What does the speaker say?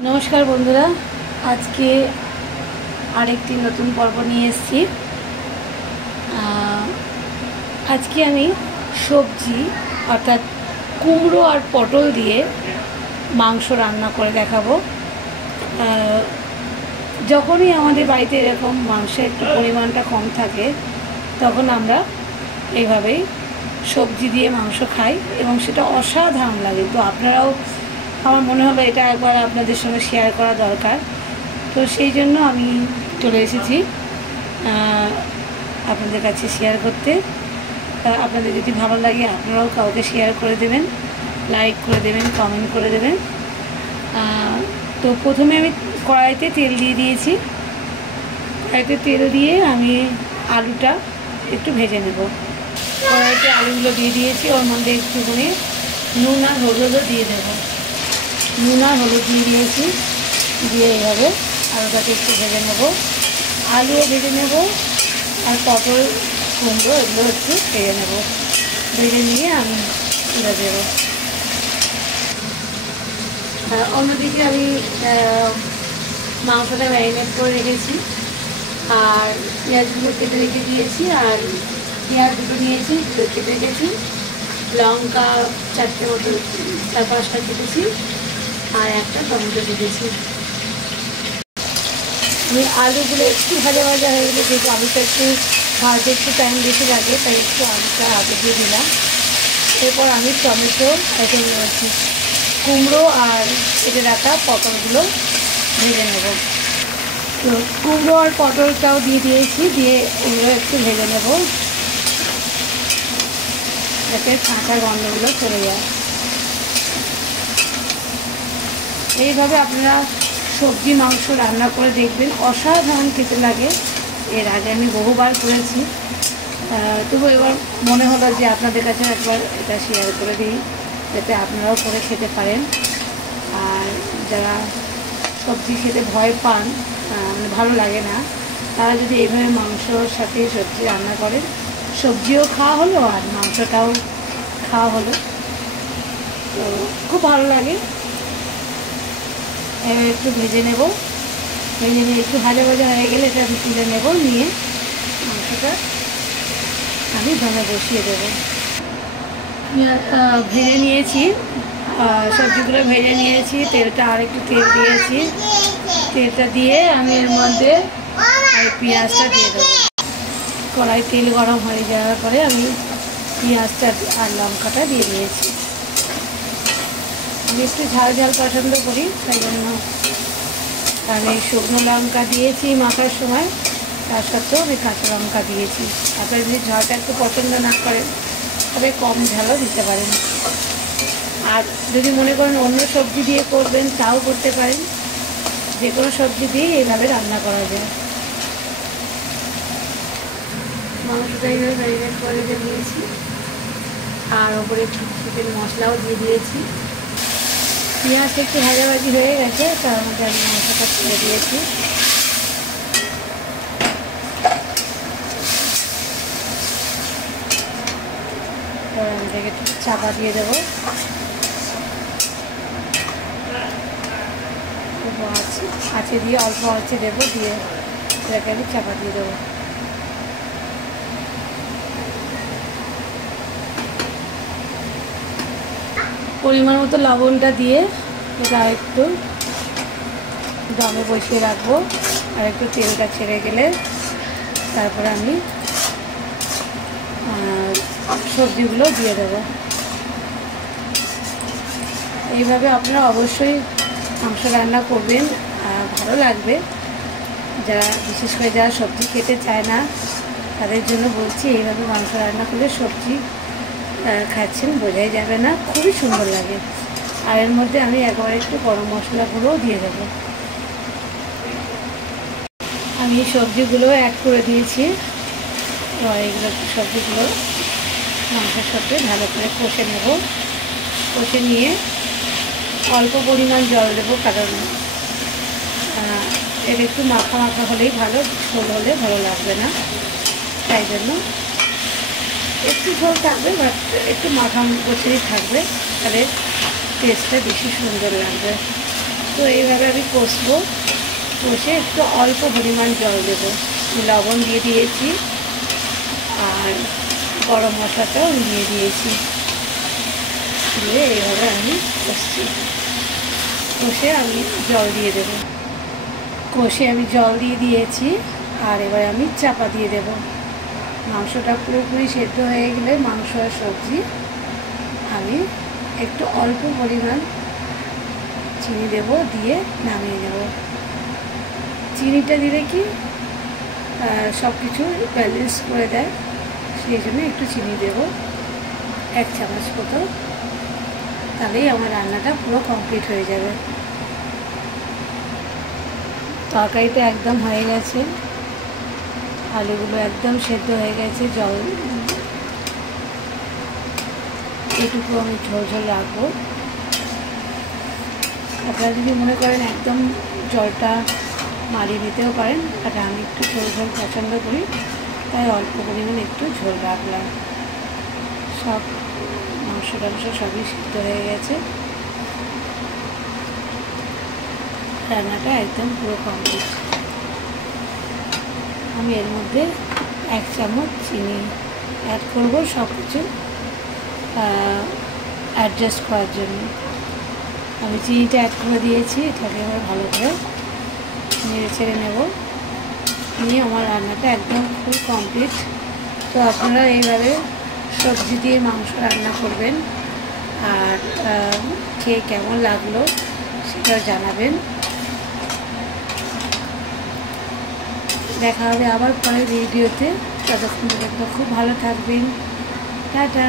नमस्कार बंधुरा आज के आरेकटी नतून पर्व निये एसेछि। आज के आमी सब्जी अर्थात कुमड़ो और पटल दिए मांस रान्ना करे देखाबो। जखोनी आमादेर बाड़ीते एरकम मांसेर एकटु परिमाणटा कम थाके तखन आमरा एइभाবেই सब्जी दिए मांस खाई एबं सेटा असाधारण लागे। तो आपनाराও আমার মনে হলো এটা একবার আপনাদের সঙ্গে শেয়ার করা দরকার। তো সেই জন্য আমি চলে এসেছি আপনাদের কাছে শেয়ার করতে। আপনাদের যদি ভালো লাগে আপনারাও কাউকে শেয়ার করে দেবেন, লাইক করে দেবেন, কমেন্ট করে দেবেন। তো প্রথমে আমি কড়াইতে তেল দিয়ে দিয়েছি। কড়াইতে তেল দিয়ে আমি আলুটা একটু ভেজে নেব। কড়াইতে আলুগুলো দিয়ে দিয়েছি, ওর মধ্যে একটুখানি নুন আর হলুদও দিয়ে দেবো। নুন আর হলুদ দিয়ে দিয়েছি, দিয়ে এইভাবে আলুটাকে একটু ভেজে নেব। আলুও ভেজে নেব আর পটল কুমড়ো এগুলো একটু ভেজে নেব। ভেজে নিয়ে আমি তুলে দেব। অন্যদিকে আমি মাংসটা ম্যারিনেট করে রেখেছি আর পেঁয়াজগুলো কেটে রেখে দিয়েছি। আর পেঁয়াজ দুটো নিয়েছি, কেটে রেখেছি। লঙ্কা 4টে মতো 4-5টা কেটেছি আর একটা টমেটো দিয়েছি। আমি আলুগুলো একটু ভাজা ভাজা হয়ে গেলে, যেহেতু আলুটা একটু ভাজতে একটু টাইম বেশি লাগে তাই একটু আলুটা আগে দিয়ে দিলাম। এরপর আমি টমেটো কুমড়ো আর কেটে রাখা পটলগুলো ভেজে নেব। তো কুমড়ো আর পটলটাও দিয়ে দিয়েছি, দিয়ে এগুলো একটু ভেজে নেব যাতে কাঁচা গন্ধগুলো চলে যায়। এইভাবে আপনারা সবজি মাংস রান্না করে দেখবেন, অসাধারণ খেতে লাগে। এর আগে আমি বহুবার করেছি, তবু এবার মনে হলো যে আপনাদের কাছে একবার এটা শেয়ার করে দিই যাতে আপনারাও করে খেতে পারেন। আর যারা সবজি খেতে ভয় পান, মানে ভালো লাগে না, তারা যদি এইভাবে মাংসর সাথে সবজি রান্না করেন, সবজিও খাওয়া হলো আর মাংসটাও খাওয়া হলো। তো খুব ভালো লাগে। এবার একটু ভেজে নেব। ভেজে নিয়ে একটু ভাজা ভাজা হয়ে গেলে এটা আমি তুলে নেব। নিয়ে মাংসটা আমি দমে বসিয়ে দেবো। ভেজে নিয়েছি, সবজিগুলো ভেজে নিয়েছি। তেলটা আর একটু তেল দিয়েছি। তেলটা দিয়ে আমি এর মধ্যে পেঁয়াজটা দিয়ে দেবো। কড়াই তেল গরম হয়ে যাওয়ার পরে আমি পেঁয়াজটা আর লঙ্কাটা দিয়ে দিয়েছি। আমি একটু ঝাল ঝাল পছন্দ করি, তাই জন্য আমি শুকনো লঙ্কা দিয়েছি মাখার সময়, তার সাথেও আমি কাঁচা লঙ্কা দিয়েছি। আপনারা যদি ঝালটা একটু পছন্দ না করেন তবে কম ঝালও দিতে পারেন। আর যদি মনে করেন অন্য সবজি দিয়ে করবেন তাও করতে পারেন। যে কোনো সবজি দিয়ে এইভাবে রান্না করা যায়। মাংসটা এইভাবে ম্যারিনেট করে দিয়েছি আর ওপরে চিকেন মশলাও দিয়ে দিয়েছি। পেঁয়াজ একটু ভাজাভাজি হয়ে গেছে, তার মধ্যে আমি মাংসটা ছেড়ে দিয়েছি। আমি এটাকে চাপা দিয়ে দেবো। আছে দিয়ে অল্প আঁচে দেবো, দিয়ে এটাকে আমি চাপা দিয়ে দেবো। পরিমাণ মতো লবণটা দিয়ে এটা একটু দমে বসিয়ে রাখবো। আর একটু তেলটা ছেড়ে গেলে তারপরে আমি সবজিগুলো দিয়ে দেবো। এইভাবে আপনারা অবশ্যই মাংস রান্না করবেন, ভালো লাগবে। যারা বিশেষ করে যারা সবজি খেতে চায় না তাদের জন্য বলছি, এইভাবে মাংস রান্না করলে সবজি খাচ্ছেন বোঝাই যাবে না, খুবই সুন্দর লাগে। আর এর মধ্যে আমি একবার একটু গরম মশলা গুঁড়োও দিয়ে দেবো। আমি সবজিগুলো অ্যাড করে দিয়েছি। এইগুলো সবজিগুলো মাংসের সাথে ভালো করে কষে নেব। কষে নিয়ে অল্প পরিমাণ জল দেবো, কারণ এর একটু মাখা মাখা হলেই ভালো, ঝোল হলে ভালো লাগবে না। তাই জন্য একটু ঝোল থাকবে, বাট একটু মাখা কষেই থাকবে, তাহলে টেস্টটা বেশি সুন্দর লাগবে। তো তো এইভাবে আমি কষবো, কষে একটু অল্প পরিমাণ জল দেবো। লবণ দিয়ে দিয়েছি আর গরম মশলাটাও দিয়ে দিয়েছি, দিয়ে এইভাবে আমি কষছি। কষে আমি জল দিয়ে দেবো। কষে আমি জল দিয়ে দিয়েছি আর এবার আমি চাপা দিয়ে দেব। মাংসটা পুরোপুরি সেদ্ধ হয়ে গেলে মাংস আর সবজি আমি একটু অল্প পরিমাণ চিনি দেব, দিয়ে নামিয়ে নেব। চিনিটা দিলে কি সব কিছু ব্যালেন্স করে দেয়, সেই জন্য একটু চিনি দেব 1 চামচ মতো, তাহলেই আমার রান্নাটা পুরো কমপ্লিট হয়ে যাবে। তরকারিটা একদম হয়ে গেছে, আলুগুলো একদম সেদ্ধ হয়ে গেছে। জল এটুকু আমি ঝোল ঝোল রাখবো। আপনারা যদি মনে করেন একদম জলটা মারিয়ে নিতেও পারেন, আর আমি একটু ঝোল ঝোল পছন্দ করি, তাই অল্প পরিমাণে একটু ঝোল রাখলাম। সব মাংস টাংস সবই সিদ্ধ হয়ে গেছে, রান্নাটা একদম পুরো কমপ্লিট। আমি এর মধ্যে 1 চামচ চিনি অ্যাড করবো, সব কিছু অ্যাডজাস্ট করার জন্য। আমি চিনিটা অ্যাড করে দিয়েছি, এটাকে এবার ভালো করে নেড়ে ছেড়ে নেব, নিয়ে আমার রান্নাটা একদম ফুল কমপ্লিট। তো আপনারা এইভাবে সবজি দিয়ে মাংস রান্না করবেন, আর খেয়ে কেমন লাগলো সেটা জানাবেন। দেখা হবে আবার পরের ভিডিওতে। ততক্ষণ পর্যন্ত খুব ভালো থাকবেন। টাটা।